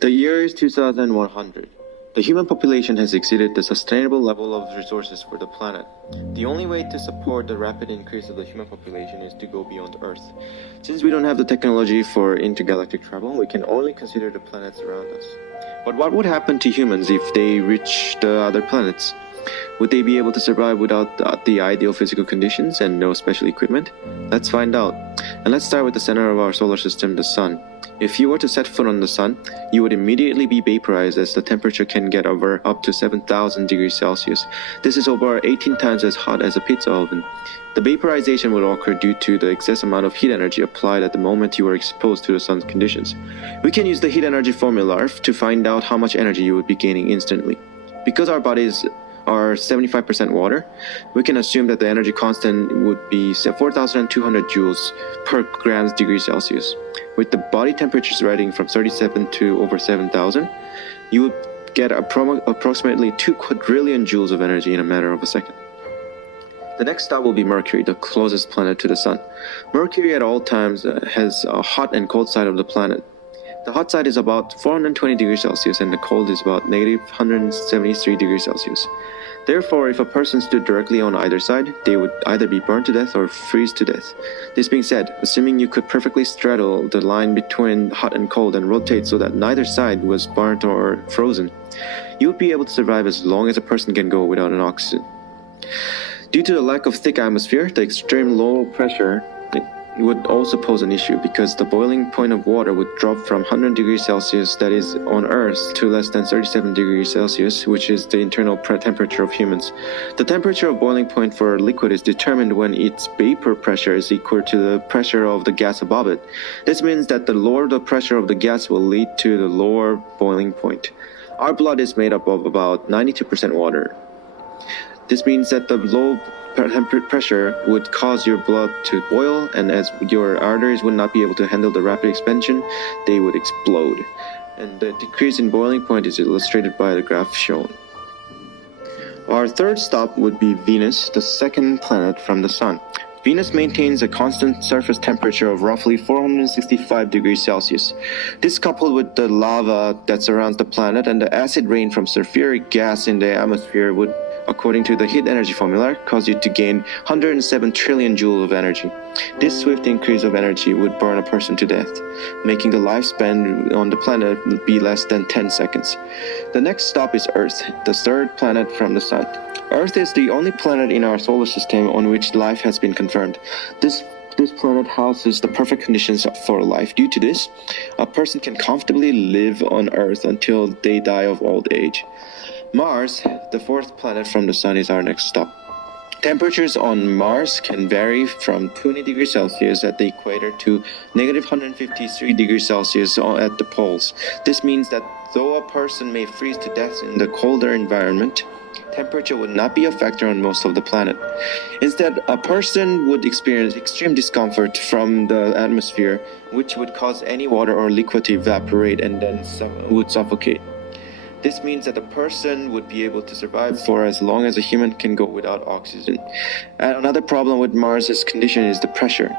The year is 2100. The human population has exceeded the sustainable level of resources for the planet. The only way to support the rapid increase of the human population is to go beyond Earth. Since we don't have the technology for intergalactic travel, we can only consider the planets around us. But what would happen to humans if they reach the other planets? Would they be able to survive without the ideal physical conditions and no special equipment? Let's find out. And let's start with the center of our solar system, the Sun. If you were to set foot on the Sun, you would immediately be vaporized as the temperature can get over up to 7,000 degrees Celsius. This is over 18 times as hot as a pizza oven. The vaporization will occur due to the excess amount of heat energy applied at the moment you are exposed to the sun's conditions. We can use the heat energy formula to find out how much energy you would be gaining instantly. Because our bodies are 75% water, we can assume that the energy constant would be 4,200 joules per grams degree Celsius. With the body temperatures rising from 37 to over 7,000, you would get approximately 2 quadrillion joules of energy in a matter of a second. The next stop will be Mercury, the closest planet to the Sun. Mercury at all times has a hot and cold side of the planet. The hot side is about 420 degrees Celsius and the cold is about negative 173 degrees Celsius. Therefore, if a person stood directly on either side, they would either be burned to death or freeze to death. This being said, assuming you could perfectly straddle the line between hot and cold and rotate so that neither side was burnt or frozen, you would be able to survive as long as a person can go without an oxygen. Due to the lack of thick atmosphere, the extreme low pressure would also pose an issue because the boiling point of water would drop from 100 degrees Celsius, that is on Earth, to less than 37 degrees Celsius, which is the internal temperature of humans. The temperature of boiling point for a liquid is determined when its vapor pressure is equal to the pressure of the gas above it. This means that the lower the pressure of the gas will lead to the lower boiling point. Our blood is made up of about 92% water. This means that the low pressure would cause your blood to boil, and as your arteries would not be able to handle the rapid expansion, they would explode. And the decrease in boiling point is illustrated by the graph shown. Our third stop would be Venus, the second planet from the Sun. Venus maintains a constant surface temperature of roughly 465 degrees Celsius. This, coupled with the lava that surrounds the planet and the acid rain from sulfuric gas in the atmosphere, would, according to the heat energy formula, cause you to gain 107 trillion joules of energy. This swift increase of energy would burn a person to death, making the lifespan on the planet be less than 10 seconds. The next stop is Earth, the third planet from the Sun. Earth is the only planet in our solar system on which life has been confirmed. This planet houses the perfect conditions for life. Due to this, a person can comfortably live on Earth until they die of old age. Mars, the fourth planet from the Sun, is our next stop. Temperatures on Mars can vary from 20 degrees Celsius at the equator to negative 153 degrees Celsius at the poles. This means that though a person may freeze to death in the colder environment, temperature would not be a factor on most of the planet. Instead, a person would experience extreme discomfort from the atmosphere, which would cause any water or liquid to evaporate and then would suffocate. This means that a person would be able to survive for as long as a human can go without oxygen. And another problem with Mars' condition is the pressure.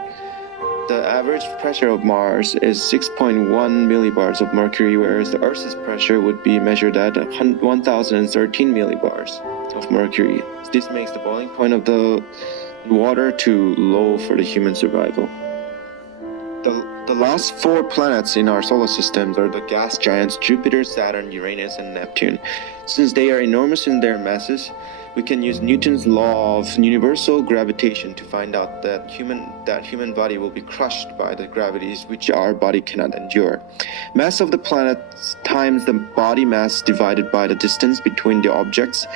The average pressure of Mars is 6.1 millibars of mercury, whereas the Earth's pressure would be measured at 1,013 millibars of mercury. This makes the boiling point of the water too low for the human survival. The last four planets in our solar system are the gas giants Jupiter, Saturn, Uranus, and Neptune. Since they are enormous in their masses, we can use Newton's law of universal gravitation to find out that human body will be crushed by the gravities which our body cannot endure. Mass of the planet times the body mass divided by the distance between the objects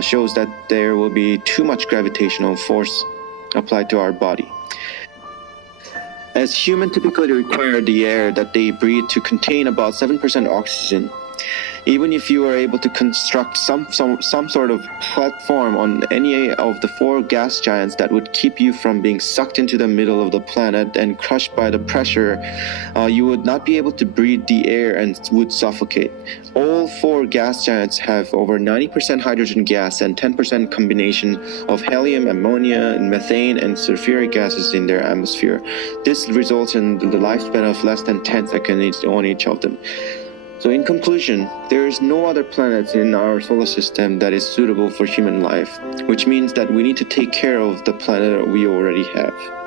shows that there will be too much gravitational force applied to our body. As humans typically require the air that they breathe to contain about 7% oxygen, even if you are able to construct some sort of platform on any of the four gas giants that would keep you from being sucked into the middle of the planet and crushed by the pressure, you would not be able to breathe the air and would suffocate. All four gas giants have over 90% hydrogen gas and 10% combination of helium, ammonia, methane, and sulfuric gases in their atmosphere. This results in the lifespan of less than 10 seconds on each of them. So in conclusion, there is no other planet in our solar system that is suitable for human life, which means that we need to take care of the planet we already have.